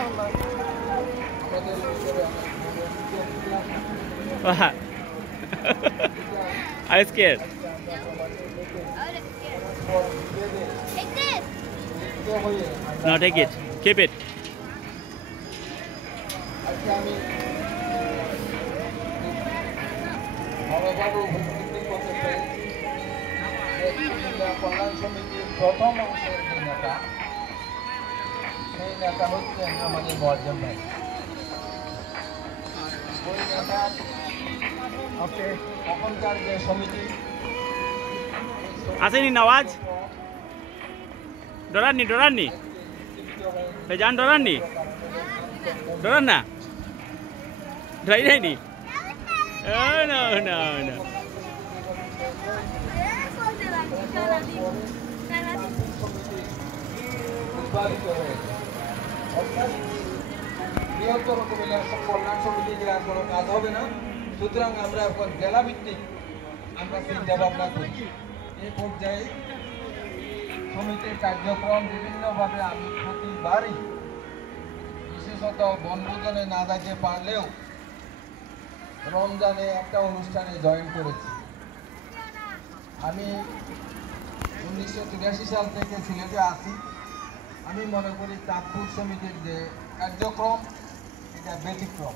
What? Are you scared? Take this. No, take it. Keep it. কল্যাণ সমিতির প্রথম অংশের যে নেতা সেই নেতা হচ্ছেন আমাদের মোয়াজ্জেম ভাই। ওই নেতার তখনকার যে সমিতি আসেনি নওয়াজ? ডরাননি ডরাননি ভাইজান, ডরাননি? ডরান না? ডরাই যায়নি? না না না। উদ্ভাবিত হয়েছে। অর্থাৎ বৃহত্তর কুমিল্লা কল্যাণ সমিতি যে আর কোনো কাজ হবে না, সুতরাং আমরা এখন জেলা ভিত্তিক আমরা চিন্তা ভাবনা করি। এই পর্যায়ে সমিতির কার্যক্রম বিভিন্নভাবে আমি প্রতিবারই বিশেষত বনভোজনে না যাইতে পারলেও রমজানে একটা অনুষ্ঠানে জয়েন করেছি। আমি 1983 সাল থেকে সিলেটে আসি। আমি মনে করি চাঁদপুর সমিতির যে কার্যক্রম এটা ব্যতিক্রম।